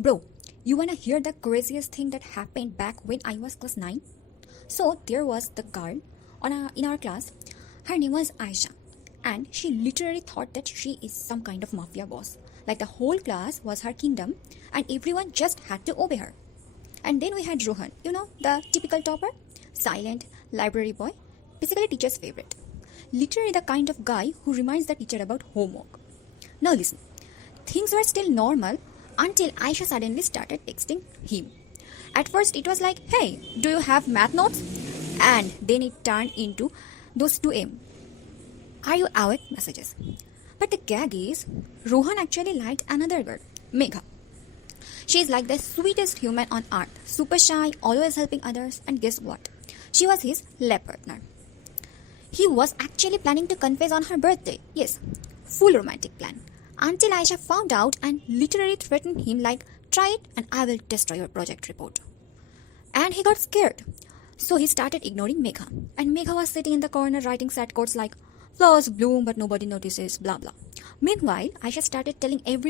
Bro, you wanna hear the craziest thing that happened back when I was class 9? So there was the girl in our class. Her name was Ayesha, and she literally thought that she is some kind of mafia boss. Like the whole class was her kingdom, and everyone just had to obey her. And then we had Rohan, the typical topper, silent, library boy, basically teacher's favorite. Literally the kind of guy who reminds the teacher about homework. Now listen, things were still normal until Aisha suddenly started texting him. At first it was like, hey, do you have math notes? And then it turned into those 2M. Are you awake messages? But the gag is, Rohan actually liked another girl, Megha. She is like the sweetest human on earth, super shy, always helping others, and guess what? She was his lab partner. He was actually planning to confess on her birthday. Yes, full romantic plan. Until Aisha found out and literally threatened him like, try it and I will destroy your project report. And he got scared. So he started ignoring Megha. And Megha was sitting in the corner writing sad quotes like, flowers bloom but nobody notices, blah blah. Meanwhile, Aisha started telling everyone